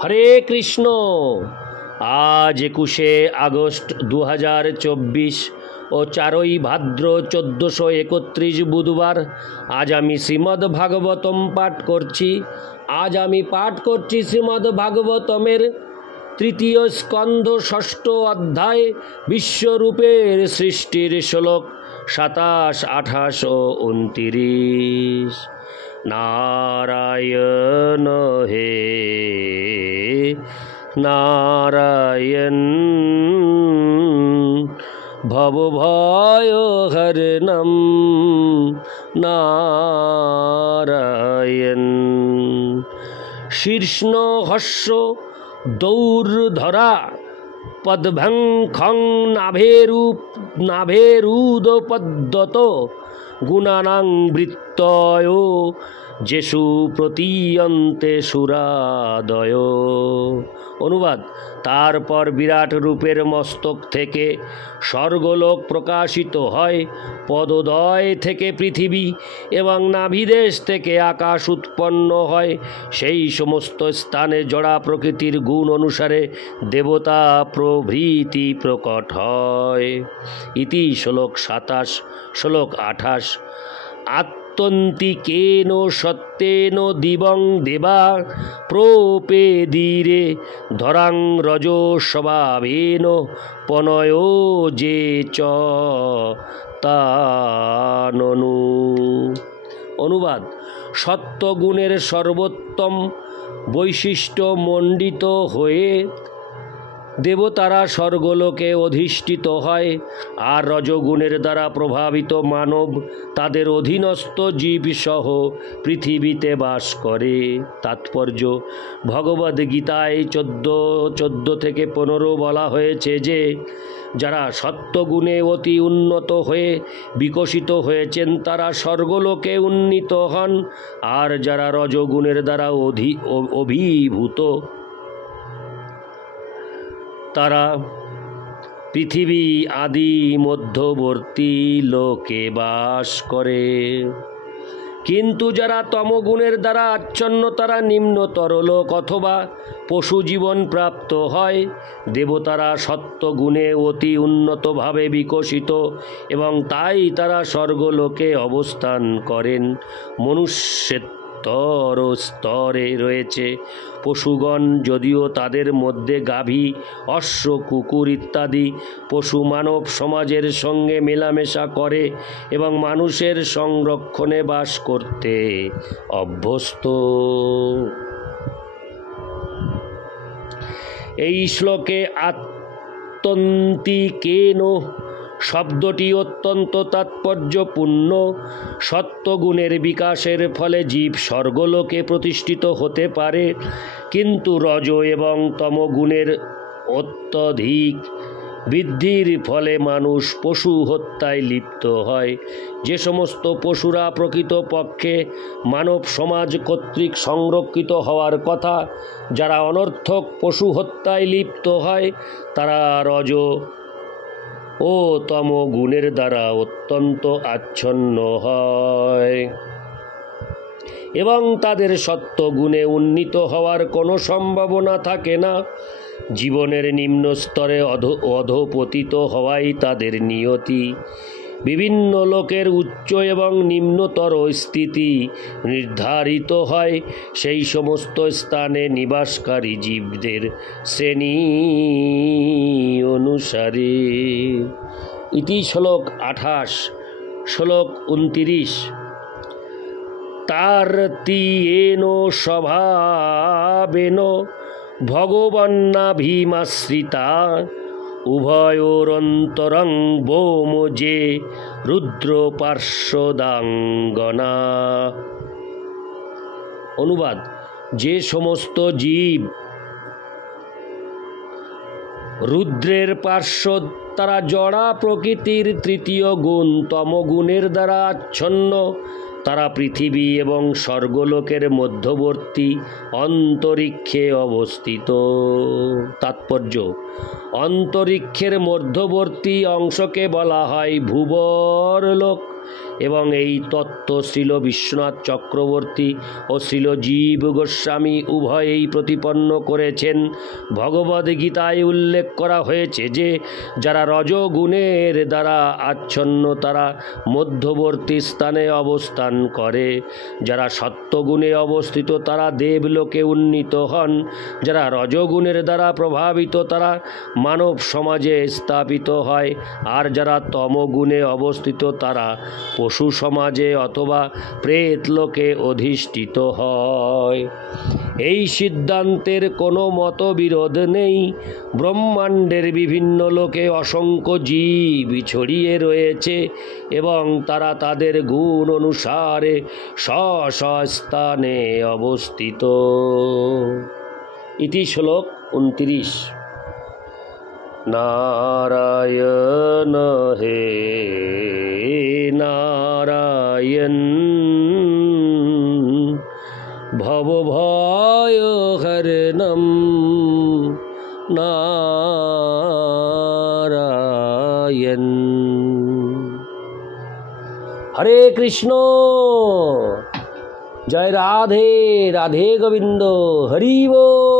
হরে কৃষ্ণ। আজ 21শে আগস্ট 2024 ও 4ই ভাদ্র 1431 বুধবার। আজ আমি শ্রীমদ্ ভাগবতম পাঠ করছি। শ্রীমদ্ ভাগবতমের তৃতীয় স্কন্ধ 6ষ্ঠ অধ্যায় বিশ্বরূপের সৃষ্টির শ্লোক 27, 28 ও 29। নারায়ণ হে নারায়ণ ভবভয় হরণম নারায়ণ। শীর্ষ্ণ হস্য দৌর্ধরা পদ্ভঙ্খং নাভেরুদপদ্যত গুণানাং বৃত্তয় যেষু প্রতীয়ন্তে সুরাদয়। অনুবাদ: তারপর বিরাট রূপের মস্তক থেকে স্বর্গলোক প্রকাশিত হয়, পদোদয় থেকে পৃথিবী এবং নাভিদেশ থেকে আকাশ উৎপন্ন হয়। সেই সমস্ত স্থানে জড়া প্রকৃতির গুণ অনুসারে দেবতা প্রভৃতি প্রকট হয়। ইতি শ্লোক 27। শ্লোক 28। আত্যন্তিকেন সত্যেন দিবং দেবা প্রপেদিরে ধরাং রজো স্বভাবেন পনয়ো যে চ তাননু। অনুবাদ: সত্যগুণের সর্বোত্তম বৈশিষ্ট্য মণ্ডিত হয়ে দেবতারা স্বর্গলোকে অধিষ্ঠিত হয়, আর রজগুণের দ্বারা প্রভাবিত মানব তাদের অধীনস্থ জীবসহ পৃথিবীতে বাস করে। তাৎপর্য: ভগবদ্গীতায় 14-15 বলা হয়েছে যে যারা সত্যগুণে অতি উন্নত হয়ে বিকশিত হয়েছেন তারা স্বর্গলোকে উন্নীত হন, আর যারা রজগুণের দ্বারা অভিভূত তারা পৃথিবী আদি মধ্যবর্তী লোকে বাস করে। কিন্তু যারা তমগুণের দ্বারা আচ্ছন্ন তারা নিম্নতর লোক অথবা পশু জীবন প্রাপ্ত হয়। দেবতারা সত্যগুণে অতি উন্নতভাবে বিকশিত এবং তাই তারা স্বর্গলোকে অবস্থান করেন। মনুষ্যের স্তরে রয়েছে পশুগণ, যদিও তাদের মধ্যে গাভী, অশ্ব, কুকুর ইত্যাদি পশু মানব সমাজের সঙ্গে মেলামেশা করে এবং মানুষের সংরক্ষণে বাস করতে অভ্যস্ত। এই শ্লোকে আত্যন্তিকেন শব্দটি অত্যন্ত তাৎপর্যপূর্ণ। সত্যগুণের বিকাশের ফলে জীব স্বর্গলোকে প্রতিষ্ঠিত হতে পারে, কিন্তু রজ এবং তমগুণের অত্যধিক বৃদ্ধির ফলে মানুষ পশু হত্যায় লিপ্ত হয়। যে সমস্ত পশুরা প্রকৃতপক্ষে মানব সমাজ কর্তৃক সংরক্ষিত হওয়ার কথা, যারা অনর্থক পশু হত্যায় লিপ্ত হয় তারা রজ ও তম গুণের দ্বারা অত্যন্ত আচ্ছন্ন হয় এবং তাদের সত্যগুণে উন্নীত হওয়ার কোনো সম্ভাবনা থাকে না। জীবনের নিম্ন স্তরে অধঃপতিত হওয়াই তাদের নিয়তি। বিভিন্ন লোকের উচ্চ এবং নিম্নতর স্থিতি নির্ধারিত হয় সেই সমস্ত স্থানে নিবাসকারী জীবদের শ্রেণী অনুসারে। ইতি শ্লোক 28। শ্লোক 29। তারতিয়েন স্বভাবেন ভগবন্নাভিমাশ্রিতা উভয়োরন্তরং বোম যে রুদ্র পার্শ্বদাঙ্গনা। অনুবাদ: যে সমস্ত জীব রুদ্রের পার্শ্বদ তারা জড়া প্রকৃতির তৃতীয় গুণ তমগুণের দ্বারা আচ্ছন্ন। তারা পৃথিবী এবং স্বর্গলোকের মধ্যবর্তী অন্তরিক্ষে অবস্থিত। তাৎপর্য: অন্তরিক্ষের মধ্যবর্তী অংশকে বলা হয় ভূবরলোক এবং এই তত্ত্ব শ্রীল বিশ্বনাথ চক্রবর্তী ও শ্রীল জীব গোস্বামী উভয়েই প্রতিপন্ন করেছেন। ভগবদ্গীতায় উল্লেখ করা হয়েছে যে যারা রজগুণের দ্বারা আচ্ছন্ন তারা মধ্যবর্তী স্থানে অবস্থান করে, যারা সত্যগুণে অবস্থিত তারা দেবলোকে উন্নীত হন, যারা রজগুণের দ্বারা প্রভাবিত তারা মানব সমাজে স্থাপিত হয়, আর যারা তমগুণে অবস্থিত তারা পশু সমাজে অথবা প্রেতলোকে অধিষ্ঠিত হয়। এই সিদ্ধান্তের কোনো মতবিরোধ নেই। ব্রহ্মাণ্ডের বিভিন্ন লোকে অসংখ্য জীব ছড়িয়ে রয়েছে এবং তারা তাদের গুণ অনুসারে স্বস্থানে অবস্থিত। ইতি শ্লোক 29। নারায়ণ হে নারায়ণ ভবভয় হরণম নারায়ণ। হরে কৃষ্ণ। জয় রাধে রাধে গোবিন্দ। হরি বল।